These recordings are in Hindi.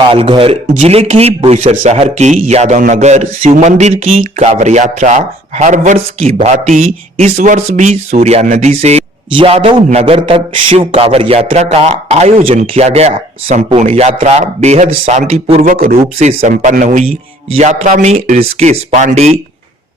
पालघर जिले के बोईसर शहर के यादव नगर शिव मंदिर की कांवड़ यात्रा हर वर्ष की भांति इस वर्ष भी सूर्या नदी से यादव नगर तक शिव कांवड़ यात्रा का आयोजन किया गया। संपूर्ण यात्रा बेहद शांतिपूर्वक रूप से संपन्न हुई। यात्रा में ऋषिकेश पांडे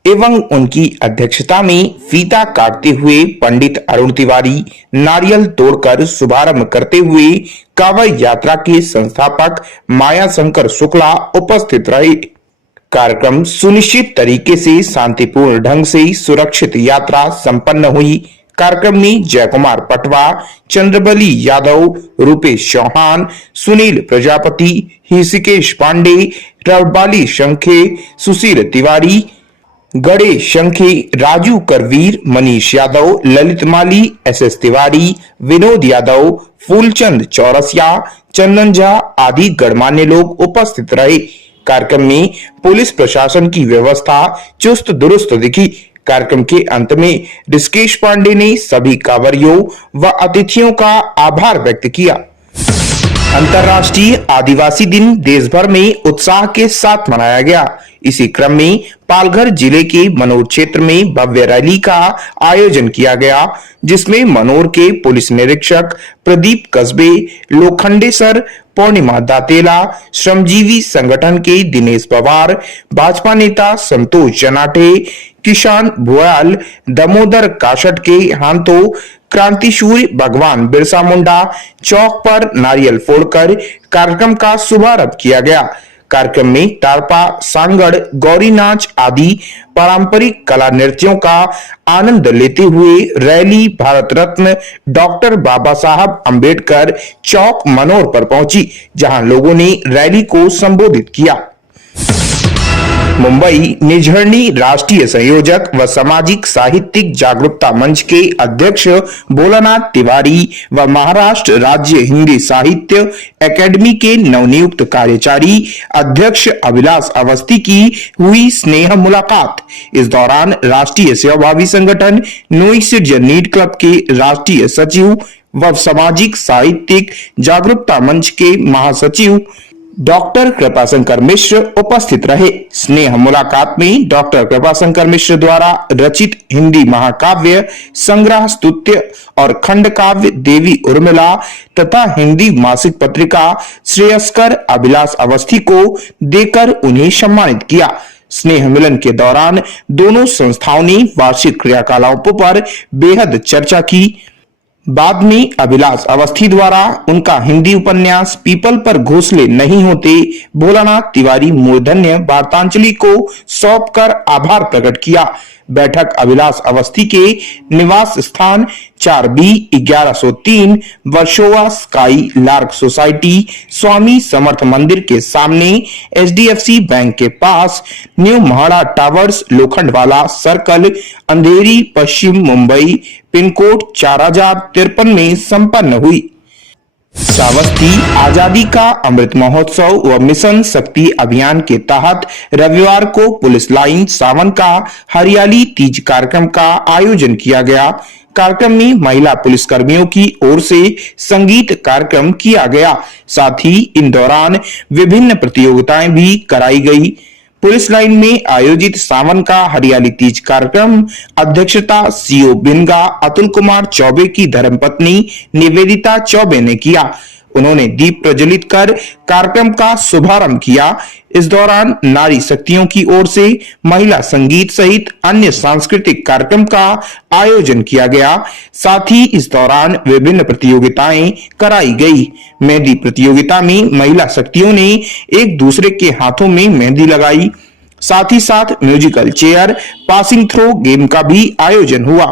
एवं उनकी अध्यक्षता में फीता काटते हुए पंडित अरुण तिवारी नारियल तोड़कर शुभारंभ करते हुए कांवड़ यात्रा के संस्थापक माया शंकर शुक्ला उपस्थित रहे। कार्यक्रम सुनिश्चित तरीके से शांतिपूर्ण ढंग से सुरक्षित यात्रा संपन्न हुई। कार्यक्रम में जय कुमार पटवा, चंद्रबली यादव, रूपेश चौहान, सुनील प्रजापति, ऋषिकेश पांडे, रबाली शंखे, सुशील तिवारी, गणेश शंखे, राजू करवीर, मनीष यादव, ललित माली, एसएस तिवारी, विनोद यादव, फूलचंद चौरसिया, चंदन झा आदि गणमान्य लोग उपस्थित रहे। कार्यक्रम में पुलिस प्रशासन की व्यवस्था चुस्त दुरुस्त दिखी। कार्यक्रम के अंत में ऋषिकेश पांडे ने सभी कांवड़ियों व अतिथियों का आभार व्यक्त किया। अंतर्राष्ट्रीय आदिवासी दिन देश भर में उत्साह के साथ मनाया गया। इसी क्रम में पालघर जिले के मनोर क्षेत्र में भव्य रैली का आयोजन किया गया, जिसमें मनोर के पुलिस निरीक्षक प्रदीप कस्बे, लोखंडेसर पूर्णिमा दातेला, श्रमजीवी संगठन के दिनेश पवार, भाजपा नेता संतोष जनाटे, किसान भुयाल, दामोदर काशट के हाथों क्रांतिशूर भगवान बिरसा मुंडा चौक पर नारियल फोड़कर कार्यक्रम का शुभारंभ किया गया। कार्यक्रम में तारपा, सांगड़, गौरी नाच आदि पारंपरिक कला नृत्यों का आनंद लेते हुए रैली भारत रत्न डॉक्टर बाबा साहब अंबेडकर चौक मनोर पर पहुंची, जहां लोगों ने रैली को संबोधित किया। मुंबई निझरनी राष्ट्रीय संयोजक व सामाजिक साहित्यिक जागरूकता मंच के अध्यक्ष भोलानाथ तिवारी व महाराष्ट्र राज्य हिंदी साहित्य एकेडमी के नवनियुक्त कार्यकारी अध्यक्ष अभिलाष अवस्थी की हुई स्नेह मुलाकात। इस दौरान राष्ट्रीय सेवाभावी संगठन नोई सिटीजन नीड क्लब के राष्ट्रीय सचिव व सामाजिक साहित्यिक जागरूकता मंच के महासचिव डॉक्टर कृपाशंकर मिश्र उपस्थित रहे। स्नेह मुलाकात में डॉक्टर कृपाशंकर मिश्र द्वारा रचित हिंदी महाकाव्य संग्रह स्तुत्य और खंड काव्य देवी उर्मिला तथा हिंदी मासिक पत्रिका श्रेयस्कर अभिलाष अवस्थी को देकर उन्हें सम्मानित किया। स्नेह मिलन के दौरान दोनों संस्थाओं ने वार्षिक क्रियाकलापों पर बेहद चर्चा की। बाद में अभिलाष अवस्थी द्वारा उनका हिंदी उपन्यास पीपल पर घोंसले नहीं होते भोलानाथ तिवारी मूर्धन्य भारतांजलि को सौंपकर आभार प्रकट किया। बैठक अभिलाष अवस्थी के निवास स्थान 4B 1103 Versova skylark society Swami Samarth मंदिर के सामने HDFC बैंक के पास new MHADA towers Lokhandwala circle Andheri पश्चिम मुंबई पिन कोड 4053 में संपन्न हुई। श्रावस्ती आजादी का अमृत महोत्सव व मिशन शक्ति अभियान के तहत रविवार को पुलिस लाइन सावन का हरियाली तीज कार्यक्रम का आयोजन किया गया। कार्यक्रम में महिला पुलिसकर्मियों की ओर से संगीत कार्यक्रम किया गया। साथ ही इन दौरान विभिन्न प्रतियोगिताएं भी कराई गई। पुलिस लाइन में आयोजित सावन का हरियाली तीज कार्यक्रम अध्यक्षता सीओ बिनगा अतुल कुमार चौबे की धर्मपत्नी निवेदिता चौबे ने किया। उन्होंने दीप प्रज्वलित कर कार्यक्रम का शुभारंभ किया। इस दौरान नारी शक्तियों की ओर से महिला संगीत सहित अन्य सांस्कृतिक कार्यक्रम का आयोजन किया गया। साथ ही इस दौरान विभिन्न प्रतियोगिताएं कराई गई। मेहंदी प्रतियोगिता में महिला शक्तियों ने एक दूसरे के हाथों में मेहंदी लगाई। साथ ही साथ musical chair passing throw game का भी आयोजन हुआ।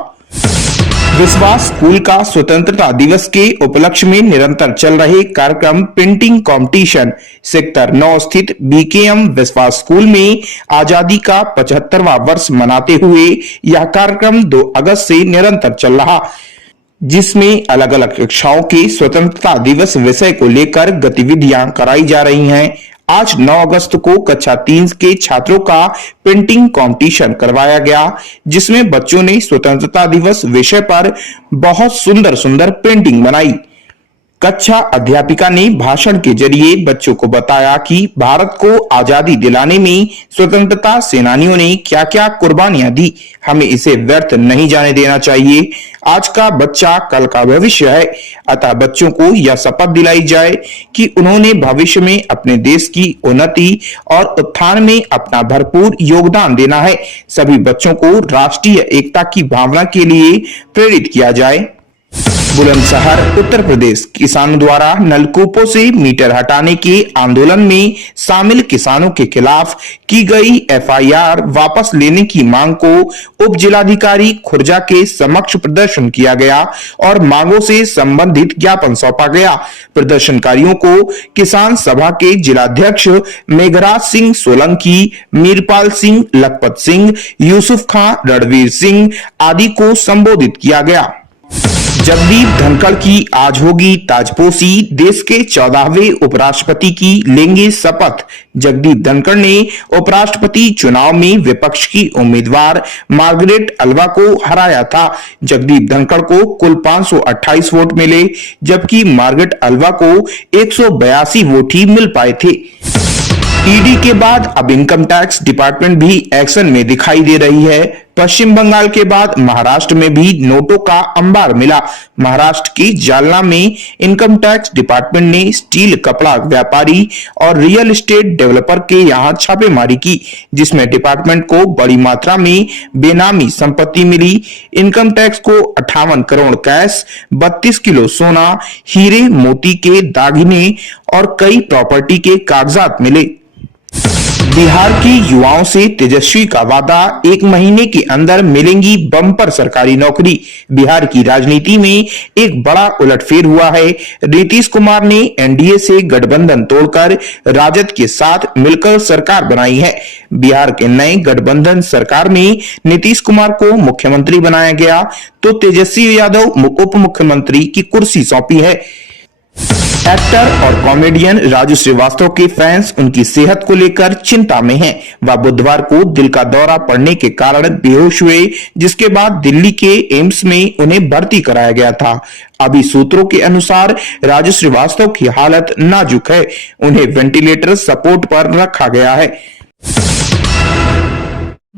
विश्वास स्कूल का स्वतंत्रता दिवस के उपलक्ष्य में निरंतर चल रहे कार्यक्रम पेंटिंग कंपटीशन सेक्टर 9 स्थित BKM विश्वास स्कूल में आजादी का 75वां वर्ष मनाते हुए यह कार्यक्रम 2 अगस्त से निरंतर चल रहा, जिसमें अलग अलग कक्षाओं के स्वतंत्रता दिवस विषय को लेकर गतिविधियां कराई जा रही हैं। आज 9 अगस्त को कक्षा 3 के छात्रों का पेंटिंग कंपटीशन करवाया गया, जिसमें बच्चों ने स्वतंत्रता दिवस विषय पर बहुत सुंदर सुंदर पेंटिंग बनाई। कक्षा अध्यापिका ने भाषण के जरिए बच्चों को बताया कि भारत को आजादी दिलाने में स्वतंत्रता सेनानियों ने क्या क्या कुर्बानियां दी, हमें इसे व्यर्थ नहीं जाने देना चाहिए। आज का बच्चा कल का भविष्य है, अतः बच्चों को यह शपथ दिलाई जाए कि उन्होंने भविष्य में अपने देश की उन्नति और उत्थान में अपना भरपूर योगदान देना है। सभी बच्चों को राष्ट्रीय एकता की भावना के लिए प्रेरित किया जाए। बुलंदशहर उत्तर प्रदेश किसानों द्वारा नलकूपों से मीटर हटाने के आंदोलन में शामिल किसानों के खिलाफ की गई एफआईआर वापस लेने की मांग को उप जिलाधिकारी खुर्जा के समक्ष प्रदर्शन किया गया और मांगों से संबंधित ज्ञापन सौंपा गया। प्रदर्शनकारियों को किसान सभा के जिलाध्यक्ष मेघराज सिंह सोलंकी, मीरपाल सिंह, लखपत सिंह, यूसुफ खां, रणवीर सिंह आदि को संबोधित किया गया। जगदीप धनखड़ की आज होगी ताजपोशी, देश के 14वें उपराष्ट्रपति की लेंगे शपथ। जगदीप धनखड़ ने उपराष्ट्रपति चुनाव में विपक्ष की उम्मीदवार मार्गरेट अल्वा को हराया था। जगदीप धनखड़ को कुल 528 वोट मिले, जबकि मार्गरेट अल्वा को 182 वोट ही मिल पाए थे। ईडी के बाद अब इनकम टैक्स डिपार्टमेंट भी एक्शन में दिखाई दे रही है। पश्चिम बंगाल के बाद महाराष्ट्र में भी नोटों का अंबार मिला। महाराष्ट्र की जालना में इनकम टैक्स डिपार्टमेंट ने स्टील, कपड़ा व्यापारी और रियल एस्टेट डेवलपर के यहां छापेमारी की, जिसमें डिपार्टमेंट को बड़ी मात्रा में बेनामी संपत्ति मिली। इनकम टैक्स को 58 करोड़ कैश, 32 किलो सोना, हीरे मोती के दागिने और कई प्रॉपर्टी के कागजात मिले। बिहार के युवाओं से तेजस्वी का वादा, 1 महीने के अंदर मिलेंगी बम्पर सरकारी नौकरी। बिहार की राजनीति में एक बड़ा उलटफेर हुआ है। नीतीश कुमार ने एनडीए से गठबंधन तोड़कर राजद के साथ मिलकर सरकार बनाई है। बिहार के नए गठबंधन सरकार में नीतीश कुमार को मुख्यमंत्री बनाया गया तो तेजस्वी यादव उप मुख्यमंत्री की कुर्सी सौंपी है। एक्टर और कॉमेडियन राजू श्रीवास्तव के फैंस उनकी सेहत को लेकर चिंता में हैं। वह बुधवार को दिल का दौरा पड़ने के कारण बेहोश हुए, जिसके बाद दिल्ली के एम्स में उन्हें भर्ती कराया गया था। अभी सूत्रों के अनुसार राजू श्रीवास्तव की हालत नाजुक है, उन्हें वेंटिलेटर सपोर्ट पर रखा गया है।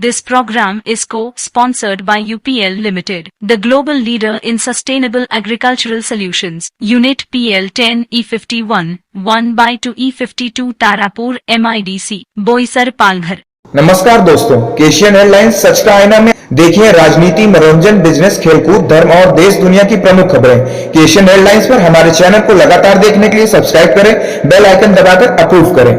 This program is co-sponsored by UPL Limited, the global leader in sustainable agricultural solutions. Unit PL10 E51, 1/2 E52 Tarapur MIDC, Boisar Palghar. नमस्कार दोस्तों, केशियन हेडलाइंस सच का आईना में देखिए राजनीति, मनोरंजन, बिजनेस, खेलकूद, धर्म और देश दुनिया की प्रमुख खबरें। केशियन हेडलाइंस पर हमारे चैनल को लगातार देखने के लिए सब्सक्राइब करें, बेल आइकन दबाकर अप्रूव करें।